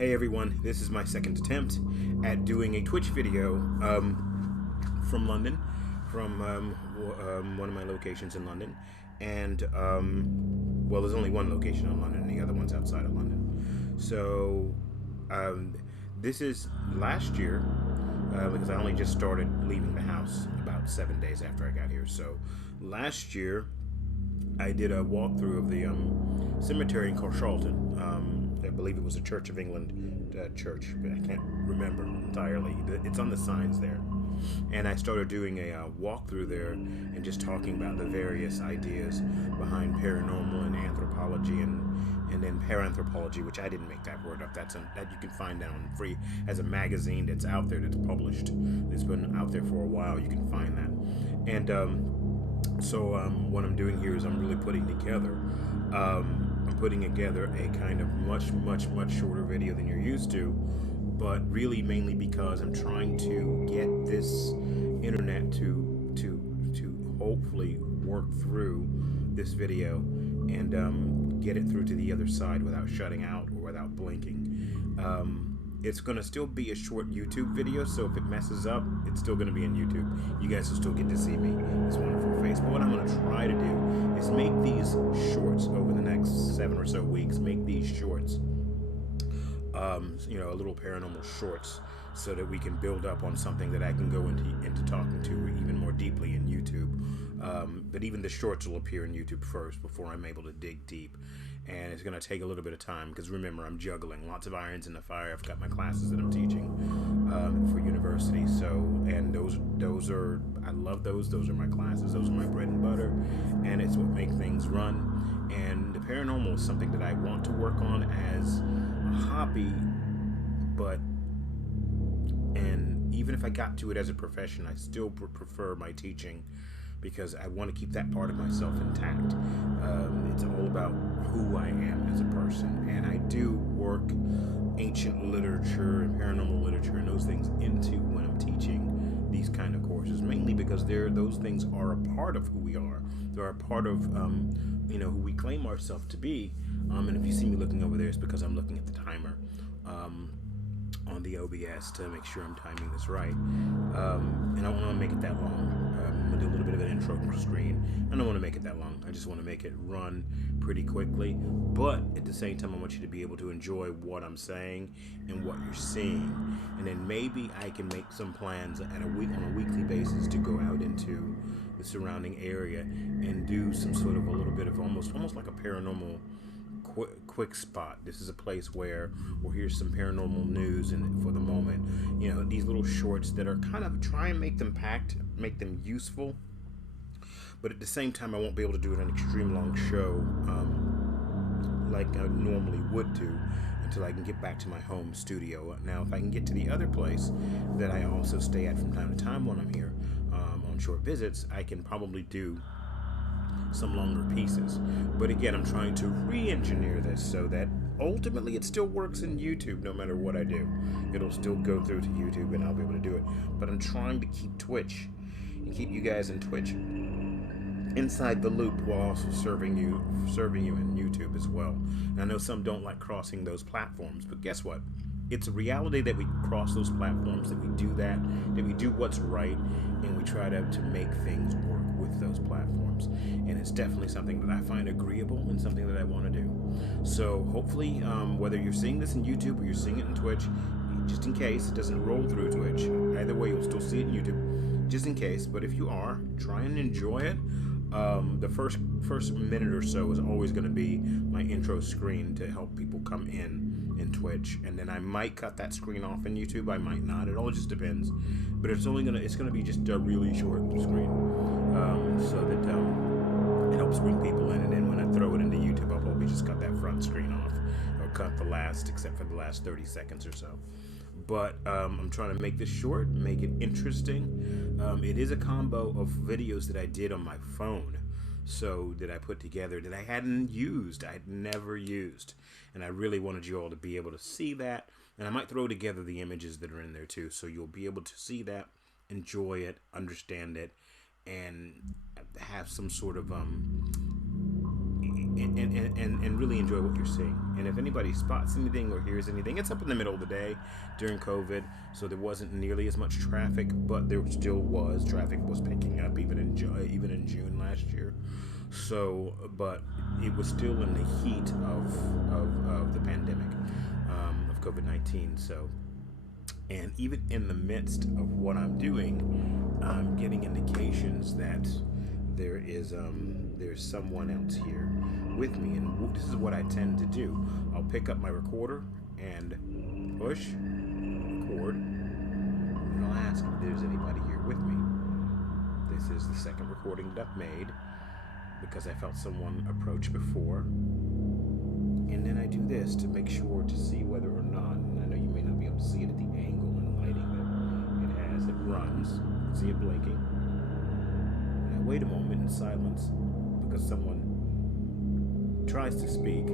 Hey everyone, this is my second attempt at doing a Twitch video from London, from one of my locations in London. And, well, there's only one location in London, and the other one's outside of London. So, this is last year, because I only just started leaving the house about 7 days after I got here. So, last year, I did a walkthrough of the cemetery in Carshalton. I believe it was a Church of England church, but I can't remember entirely. It's on the signs there. And I started doing a walkthrough there and just talking about the various ideas behind paranormal and anthropology and then paranthropology, which I didn't make that word up. That you can find down free as a magazine that's out there, that's published. It's been out there for a while. You can find that. And so what I'm doing here is I'm really putting together a kind of much shorter video than you're used to, but really mainly because I'm trying to get this internet to hopefully work through this video and get it through to the other side without shutting out or without blinking. It's going to still be a short YouTube video, so if it messes up, it's still going to be on YouTube. You guys will still get to see me, this wonderful face. But what I'm going to try to do is make these shorts over the next 7 or so weeks, make these shorts, little paranormal shorts, so that we can build up on something that I can go into talking to even more deeply in YouTube. But even the shorts will appear in YouTube first before I'm able to dig deep. And it's going to take a little bit of time because remember, I'm juggling lots of irons in the fire. I've got my classes that I'm teaching for university. So, and those are, I love those. Those are my classes. Those are my bread and butter. And it's what makes things run. And the paranormal is something that I want to work on as a hobby, and even if I got to it as a profession, I still prefer my teaching because I want to keep that part of myself intact. It's all about who I am as a person, and I do work ancient literature and paranormal literature and those things into when I'm teaching these kind of courses, mainly because those things are a part of who we are. They're a part of who we claim ourselves to be. And if you see me looking over there, it's because I'm looking at the timer on the OBS to make sure I'm timing this right. And I don't want to make it that long. I'm going to do a little bit of an intro screen. I don't want to make it that long. I just want to make it run pretty quickly. But at the same time, I want you to be able to enjoy what I'm saying and what you're seeing. And then maybe I can make some plans on a weekly basis to go out into the surrounding area and do some sort of a little bit of almost like a paranormal quick spot. This is a place where we'll hear some paranormal news, and for the moment, these little shorts that are kind of try and make them packed, make them useful, but at the same time, I won't be able to do an extreme long show like I normally would do until I can get back to my home studio. Now, if I can get to the other place that I also stay at from time to time when I'm here on short visits, I can probably do some longer pieces. But again, I'm trying to re-engineer this so that ultimately it still works in YouTube no matter what I do. It'll still go through to YouTube and I'll be able to do it. But I'm trying to keep Twitch and keep you guys in Twitch inside the loop while also serving you in YouTube as well. And I know some don't like crossing those platforms, but guess what? It's a reality that we cross those platforms, that we do that we do what's right, and we try to make things work with those platforms. And it's definitely something that I find agreeable and something that I want to do. So hopefully, whether you're seeing this in YouTube or you're seeing it in Twitch, just in case it doesn't roll through Twitch, either way you'll still see it in YouTube, just in case. But if you are, try and enjoy it. The first minute or so is always going to be my intro screen to help people come in Twitch, and then I might cut that screen off in YouTube. I might not. It all just depends. But it's gonna be just a really short screen, so that it helps bring people in. And then when I throw it into YouTube, I'll probably just cut that front screen off, or cut the last, except for the last 30 seconds or so. But I'm trying to make this short, make it interesting. It is a combo of videos that I did on my phone, so that I put together that I hadn't used, I'd never used, and I really wanted you all to be able to see that. And I might throw together the images that are in there too, so you'll be able to see that, enjoy it, understand it, and have some sort of and really enjoy what you're seeing. And if anybody spots anything or hears anything, it's up in the middle of the day during COVID, so there wasn't nearly as much traffic, but there still was. Traffic was picking up even in June last year. So, but it was still in the heat of the pandemic, of COVID-19. So, and even in the midst of what I'm doing, I'm getting indications that there's someone else here with me, and this is what I tend to do. I'll pick up my recorder and push record, and I'll ask if there's anybody here with me. This is the second recording that I've made because I felt someone approach before, and then I do this to make sure to see whether or not, and I know you may not be able to see it at the angle and lighting that it has. It runs. You can see it blinking. And I wait a moment in silence because someone tries to speak.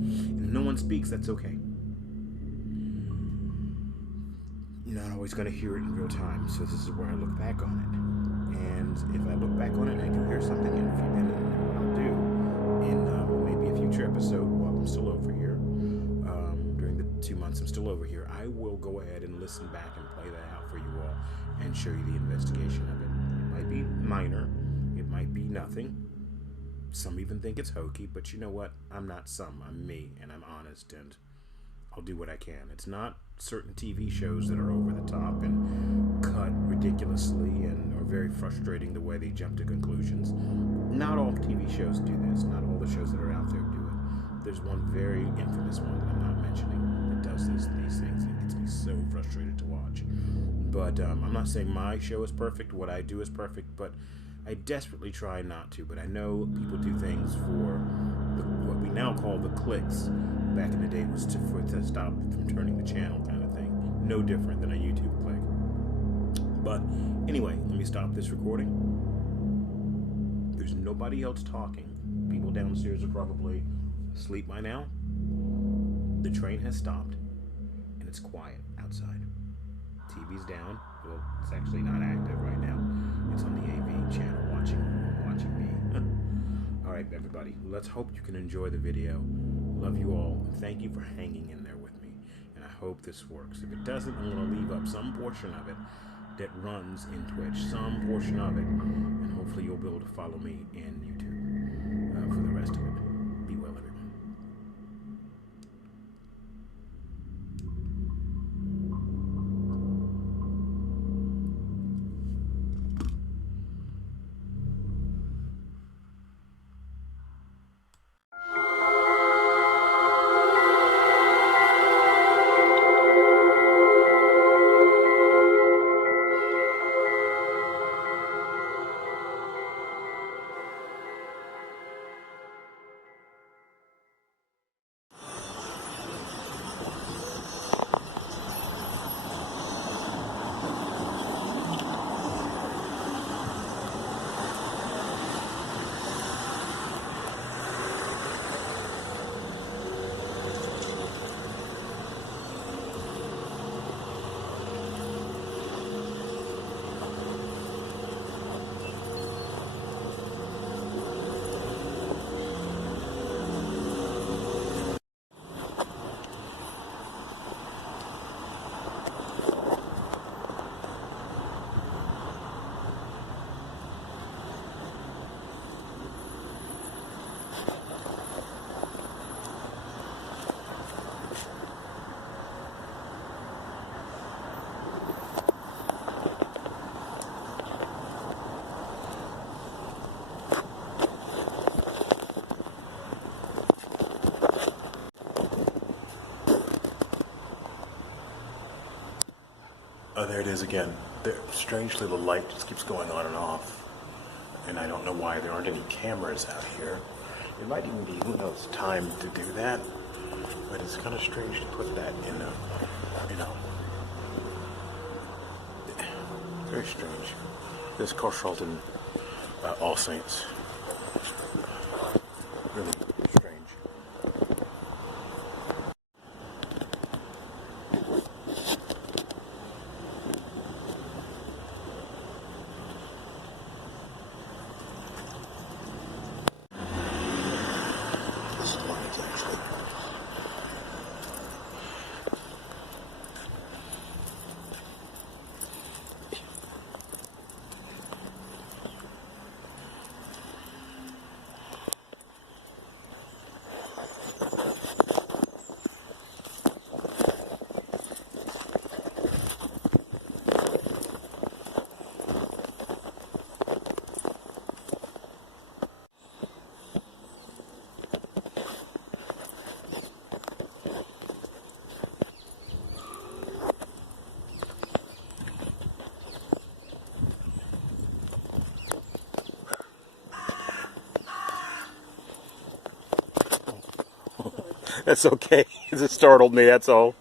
And if no one speaks, that's okay. You're not always going to hear it in real time, so this is where I look back on it. And if I look back on it and I do hear something, and what I'll do in maybe a future episode while I'm still over here, during the 2 months I'm still over here, I will go ahead and listen back and play that out for you all and show you the investigation of it. It might be minor, it might be nothing. Some even think it's hokey, but you know what? I'm not some, I'm me, and I'm honest, and I'll do what I can. It's not certain TV shows that are over the top and cut ridiculously and are very frustrating the way they jump to conclusions. Not all TV shows do this. Not all the shows that are out there do it. There's one very infamous one that I'm not mentioning that does these things, and it gets me so frustrated to watch. But I'm not saying my show is perfect. What I do is perfect, but I desperately try not to. But I know people do things for what we now call the clicks. Back in the day was to stop from turning the channel kind of thing. No different than a YouTube click. But anyway, let me stop this recording. There's nobody else talking. People downstairs are probably asleep by now. The train has stopped, and it's quiet outside. TV's down. Well, it's actually not active right now. It's on the AV channel watching me. All right, everybody. Let's hope you can enjoy the video. Love you all, and thank you for hanging in there with me. And I hope this works. If it doesn't, I'm going to leave up some portion of it that runs in Twitch, some portion of it, and hopefully you'll be able to follow me in YouTube for the rest of it. Be well, everyone. Oh, there it is again. Strangely, the light just keeps going on and off. And I don't know why there aren't any cameras out here. It might even be, who knows, time to do that. But it's kind of strange to put that in a, very strange. This Carshalton All Saints. Really strange. That's okay. It just startled me, that's all.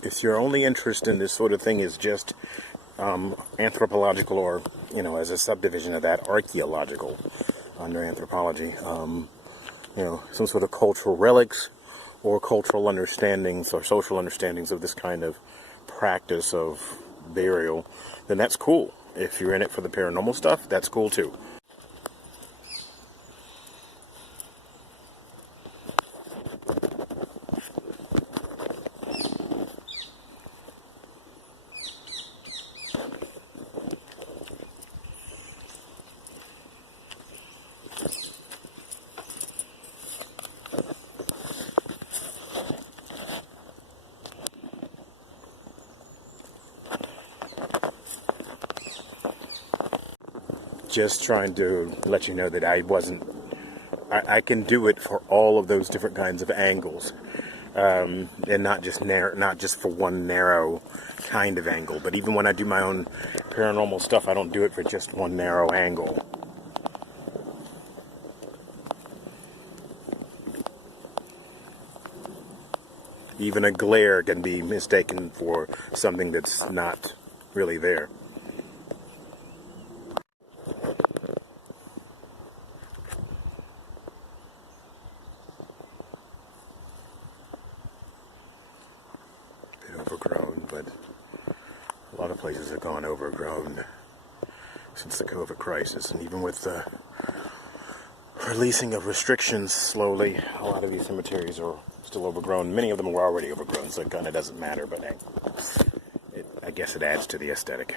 If your only interest in this sort of thing is just anthropological, or, as a subdivision of that, archaeological under anthropology, some sort of cultural relics or cultural understandings or social understandings of this kind of practice of burial, then that's cool. If you're in it for the paranormal stuff, that's cool too. Just trying to let you know that I can do it for all of those different kinds of angles, and not just for one narrow kind of angle. But even when I do my own paranormal stuff, I don't do it for just one narrow angle. Even a glare can be mistaken for something that's not really there. Overgrown, but a lot of places have gone overgrown since the COVID crisis, and even with the releasing of restrictions slowly, a lot of these cemeteries are still overgrown. Many of them were already overgrown, so it kind of doesn't matter, but I guess it adds to the aesthetic.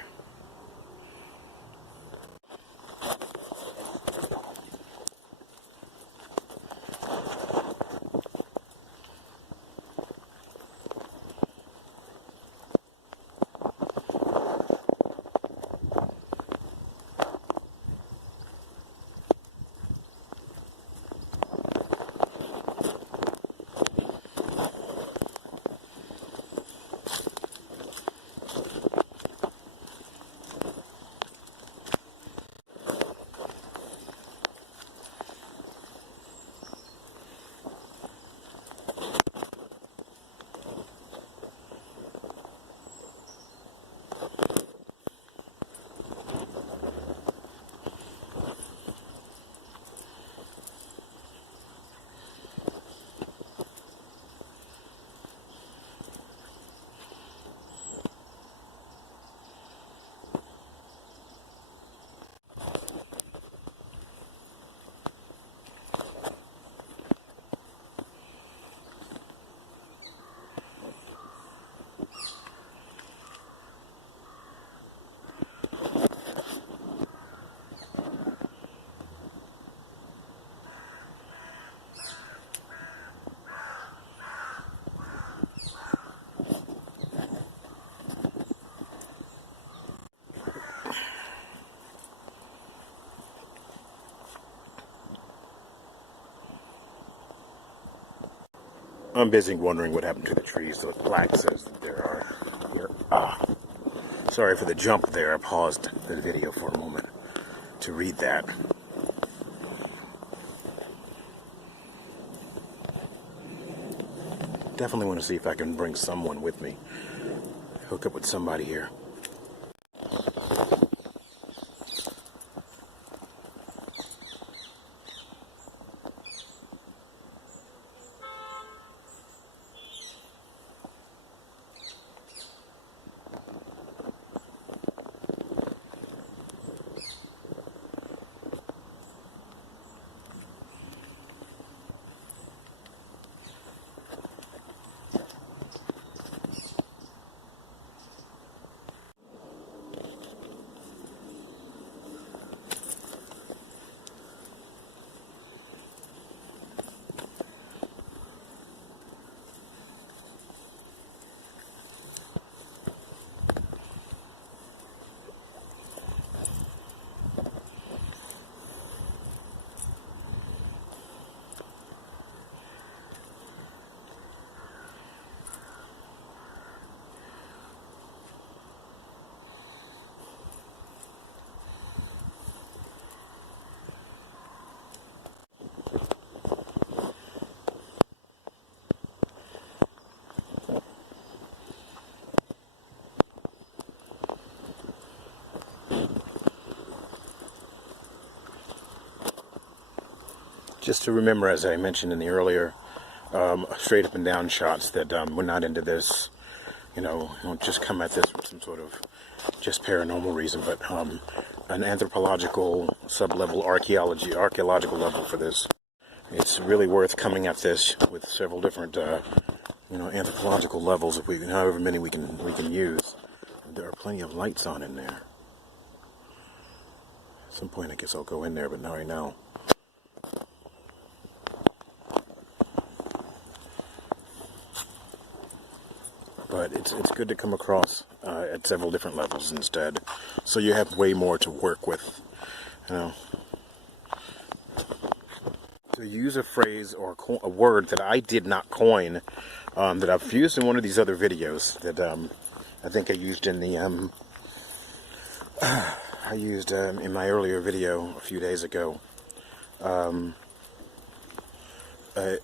I'm busy wondering what happened to the trees. The plaque says that there are here. Sorry for the jump there. I paused the video for a moment to read that. definitely want to see if I can bring someone with me. Hook up with somebody here. Just to remember, as I mentioned in the earlier straight up and down shots, that we're not into this, don't just come at this with some sort of just paranormal reason, but an anthropological sub-level archaeological level for this. It's really worth coming at this with several different, anthropological levels, if however many we can use. There are plenty of lights on in there. At some point, I guess I'll go in there, but not right now. But it's good to come across at several different levels instead, so you have way more to work with. To use a phrase or a word that I did not coin, that I've used in one of these other videos that I think I used in the in my earlier video a few days ago.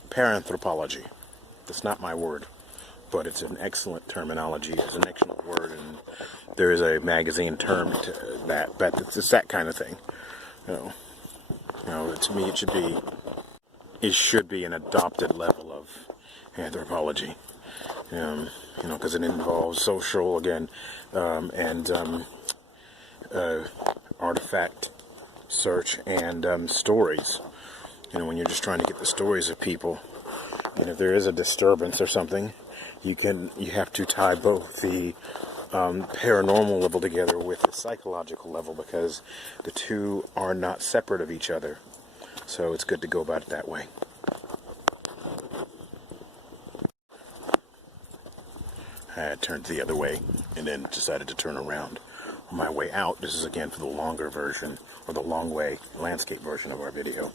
Paranthropology. That's not my word, but it's an excellent terminology. It's an excellent word, and there is a magazine term to that. But it's that kind of thing. To me, it should be an adopted level of anthropology. Because it involves social and artifact search and stories. When you're just trying to get the stories of people, and if there is a disturbance or something, you have to tie both the paranormal level together with the psychological level, because the two are not separate of each other. So it's good to go about it that way. I turned the other way and then decided to turn around. On my way out, this is again for the longer version, or the long way landscape version of our video.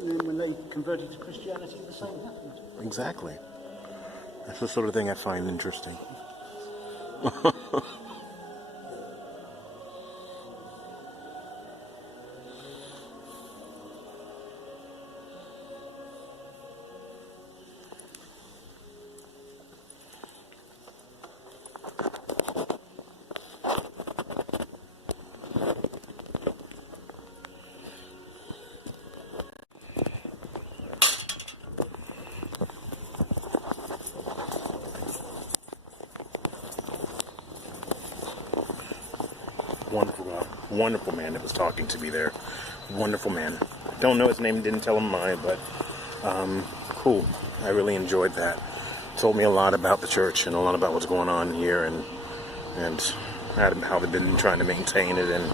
And then when they converted to Christianity, the same happened. Exactly. That's the sort of thing I find interesting. Wonderful man that was talking to me there. Wonderful man. Don't know his name, didn't tell him mine, but cool. I really enjoyed that. Told me a lot about the church and a lot about what's going on here, and how they've been trying to maintain it, and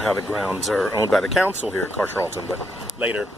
how the grounds are owned by the council here at Carshalton. But later.